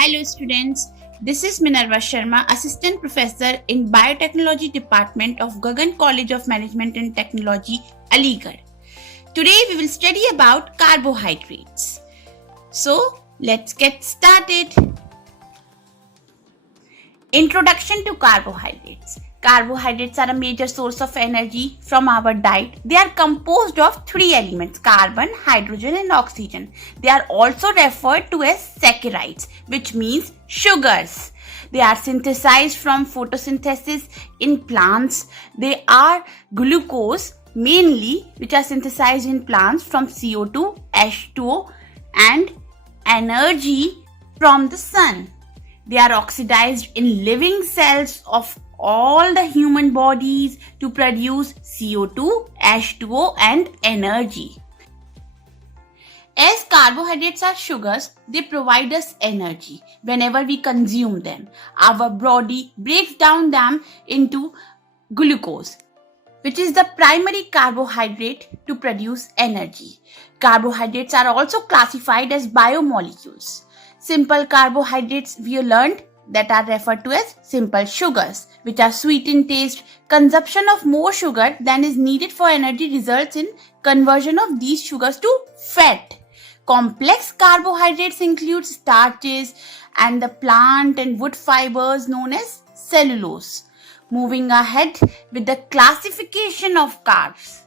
Hello students, this is MINERVA Sharma, Assistant Professor in Biotechnology Department of Gagan College of Management and Technology, Aligarh. Today we will study about carbohydrates. So let's get started. Introduction to carbohydrates. Carbohydrates are a major source of energy from our diet. They are composed of three elements: carbon, hydrogen and oxygen. They are also referred to as saccharides, which means sugars. They are synthesized from photosynthesis in plants. They are glucose mainly, which are synthesized in plants from CO2, H2O and energy from the sun. They are oxidized in living cells of all the human bodies to produce CO2, H2O and energy. As carbohydrates are sugars, they provide us energy whenever we consume them. Our body breaks down them into glucose, which is the primary carbohydrate to produce energy. Carbohydrates are also classified as biomolecules. Simple carbohydrates we learned that are referred to as simple sugars, which are sweet in taste. Consumption of more sugar than is needed for energy results in conversion of these sugars to fat. Complex carbohydrates include starches and the plant and wood fibers known as cellulose. Moving ahead with the classification of carbs.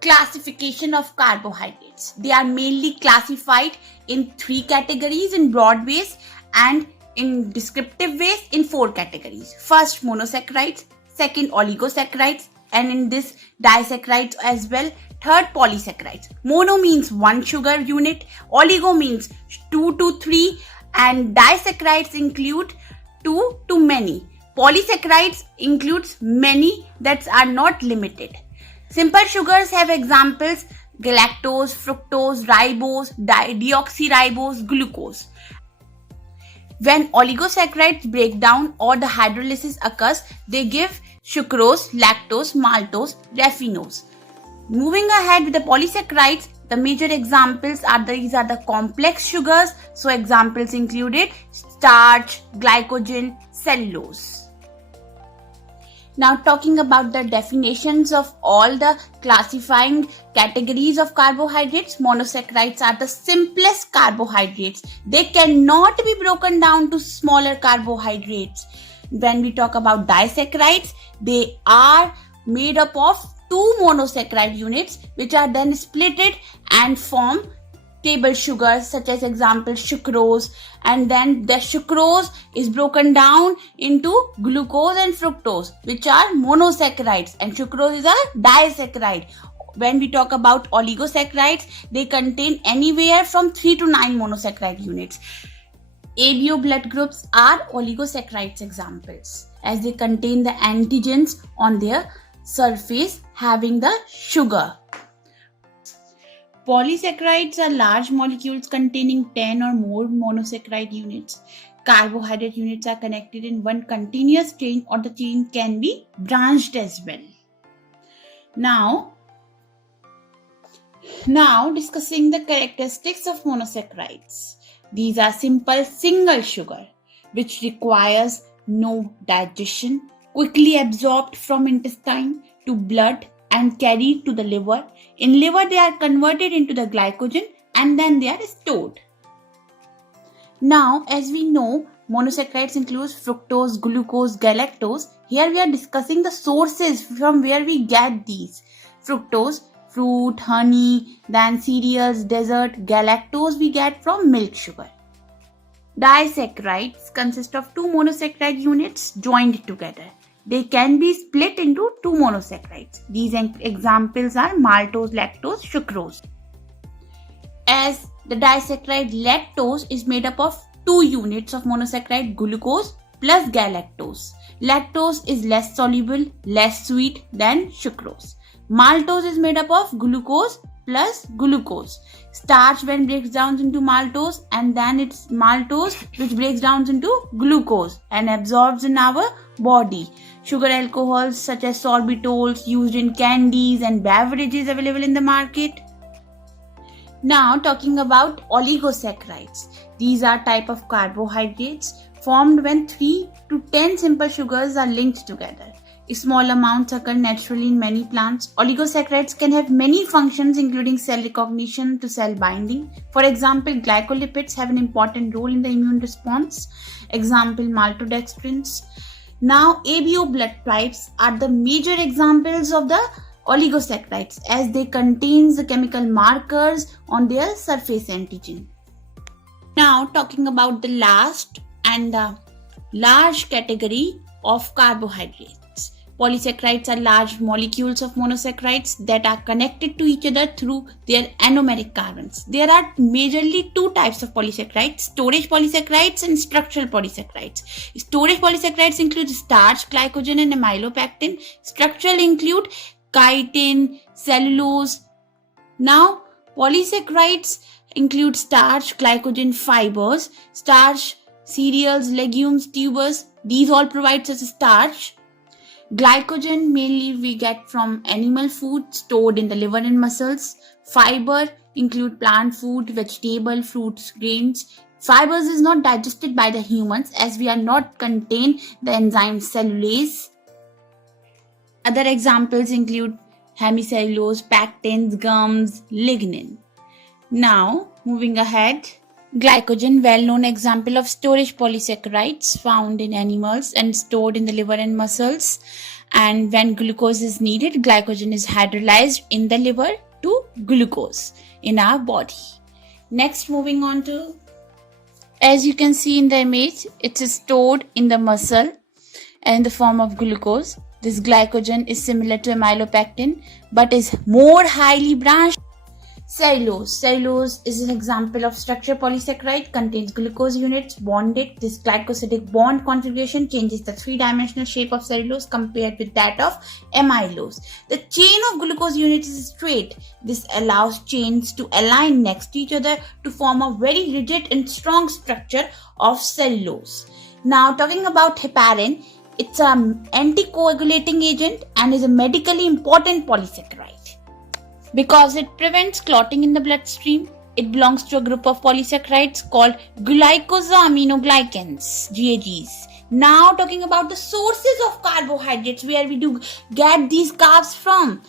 Classification of carbohydrates. They are mainly classified in three categories: in broad ways and in descriptive ways in four categories. First, monosaccharides, second, oligosaccharides, and in this disaccharides as well. Third, polysaccharides. Mono means one sugar unit, oligo means 2 to 3, and disaccharides include 2 to many. Polysaccharides includes many that are not limited. Simple sugars have examples: galactose, fructose, ribose, deoxyribose, glucose. When oligosaccharides break down or the hydrolysis occurs, they give sucrose, lactose, maltose, raffinose. Moving ahead with the polysaccharides, the major examples are these are the complex sugars. So examples included starch, glycogen, cellulose. Now talking about the definitions of all the classifying categories of carbohydrates, monosaccharides are the simplest carbohydrates. They cannot be broken down to smaller carbohydrates. When we talk about disaccharides, they are made up of two monosaccharide units which are then splitted and form table sugars, such as example sucrose, and then the sucrose is broken down into glucose and fructose, which are monosaccharides, and sucrose is a disaccharide. When we talk about oligosaccharides, they contain anywhere from 3 to 9 monosaccharide units. ABO blood groups are oligosaccharides examples, as they contain the antigens on their surface having the sugar. Polysaccharides are large molecules containing 10 or more monosaccharide units. Carbohydrate units are connected in one continuous chain, or the chain can be branched as well. Now discussing the characteristics of monosaccharides. These are simple single sugar which requires no digestion, quickly absorbed from intestine to blood and carried to the liver. In liver, they are converted into the glycogen and then they are stored. Now, as we know, monosaccharides include fructose, glucose, galactose. Here we are discussing the sources from where we get these. Fructose, fruit, honey, then cereals, dessert. Galactose we get from milk sugar. Disaccharides consist of two monosaccharide units joined together. They can be split into two monosaccharides. These examples are maltose, lactose, sucrose. As the disaccharide lactose is made up of two units of monosaccharide, glucose plus galactose. Lactose is less soluble, less sweet than sucrose. Maltose is made up of glucose plus glucose. Starch when breaks down into maltose, and then it's maltose which breaks down into glucose and absorbs in our body. Sugar alcohols such as sorbitols used in candies and beverages available in the market. Now talking about oligosaccharides. These are type of carbohydrates formed when 3 to 10 simple sugars are linked together. Small amounts occur naturally in many plants. Oligosaccharides can have many functions including cell recognition to cell binding. For example, glycolipids have an important role in the immune response. Example, maltodextrins. Now, ABO blood types are the major examples of the oligosaccharides as they contain the chemical markers on their surface antigen. Now, talking about the last and the large category of carbohydrates. Polysaccharides are large molecules of monosaccharides that are connected to each other through their anomeric carbons. There are majorly two types of polysaccharides, storage polysaccharides and structural polysaccharides. Storage polysaccharides include starch, glycogen and amylopectin. Structural include chitin, cellulose. Now, polysaccharides include starch, glycogen, fibers, starch, cereals, legumes, tubers. These all provide such as starch. Glycogen mainly we get from animal food stored in the liver and muscles. Fiber include plant food, vegetable, fruits, grains. Fibers is not digested by the humans as we are not contain the enzyme cellulase. Other examples include hemicellulose, pectins, gums, lignin. Now, moving ahead. Glycogen, well-known example of storage polysaccharides found in animals and stored in the liver and muscles. And when glucose is needed, glycogen is hydrolyzed in the liver to glucose in our body. Next, moving on to, as you can see in the image, it is stored in the muscle in the form of glucose. This glycogen is similar to amylopectin but is more highly branched. Cellulose. Cellulose is an example of structure polysaccharide, contains glucose units bonded. This glycosidic bond configuration changes the three-dimensional shape of cellulose compared with that of amylose. The chain of glucose units is straight. This allows chains to align next to each other to form a very rigid and strong structure of cellulose. Now, talking about heparin, it's an anticoagulating agent and is a medically important polysaccharide. Because it prevents clotting in the bloodstream, it belongs to a group of polysaccharides called glycosaminoglycans, GAGs. Now talking about the sources of carbohydrates, where we do get these carbs from.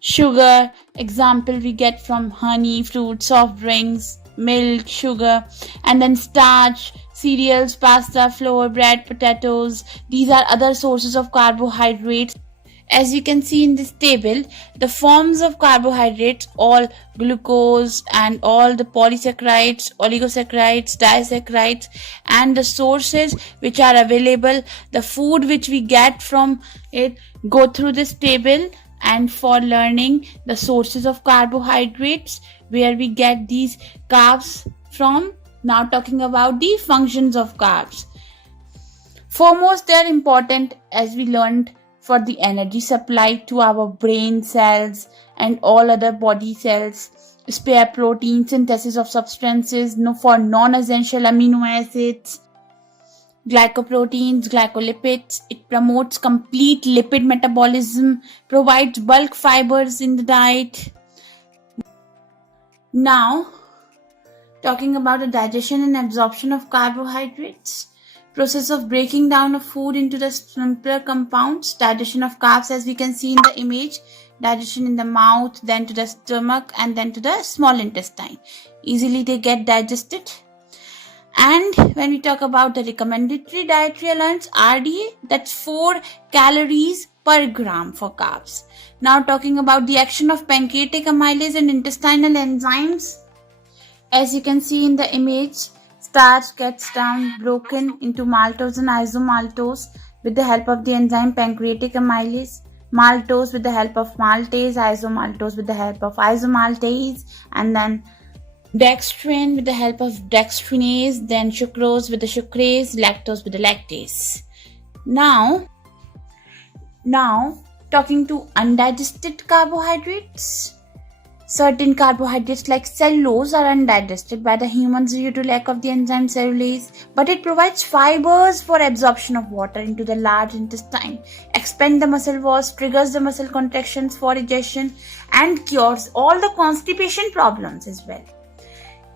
Sugar, example we get from honey, fruit, soft drinks, milk, sugar, and then starch, cereals, pasta, flour, bread, potatoes. These are other sources of carbohydrates. As you can see in this table, the forms of carbohydrates, all glucose and all the polysaccharides, oligosaccharides, disaccharides, and the sources which are available, the food which we get from it, go through this table. And for learning the sources of carbohydrates, where we get these carbs from, now talking about the functions of carbs. Foremost, they are important as we learned for the energy supply to our brain cells and all other body cells, spare protein, synthesis of substances for non-essential amino acids, glycoproteins, glycolipids. It promotes complete lipid metabolism, provides bulk fibers in the diet. Now, talking about the digestion and absorption of carbohydrates. Process of breaking down of food into the simpler compounds. Digestion of carbs, as we can see in the image. Digestion in the mouth, then to the stomach, and then to the small intestine. Easily they get digested. And when we talk about the recommended dietary allowance, RDA, that's 4 calories per gram for carbs. Now talking about the action of pancreatic amylase and intestinal enzymes. As you can see in the image, starch gets broken into maltose and isomaltose with the help of the enzyme pancreatic amylase. Maltose with the help of maltase, isomaltose with the help of isomaltase, and then dextrin with the help of dextrinase, then sucrose with the sucrase, lactose with the lactase. Now talking to undigested carbohydrates. Certain carbohydrates like cellulose are undigested by the humans due to lack of the enzyme cellulase, but it provides fibers for absorption of water into the large intestine, expands the muscle walls, triggers the muscle contractions for digestion, and cures all the constipation problems as well.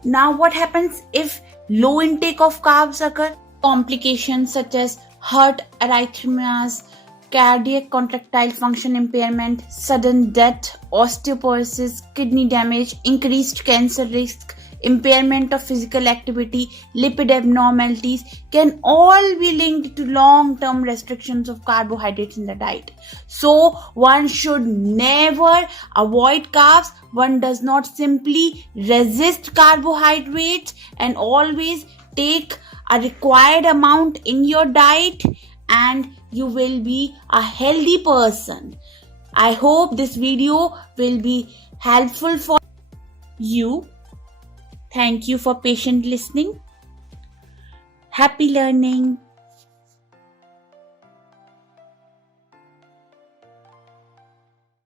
Now, what happens if low intake of carbs occur. Complications such as heart arrhythmias, cardiac contractile function impairment, sudden death, osteoporosis, kidney damage, increased cancer risk, impairment of physical activity, lipid abnormalities can all be linked to long-term restrictions of carbohydrates in the diet. So one should never avoid carbs. One does not simply resist carbohydrates and always take a required amount in your diet, and you will be a healthy person. I hope this video will be helpful for you. Thank you for patient listening. Happy learning.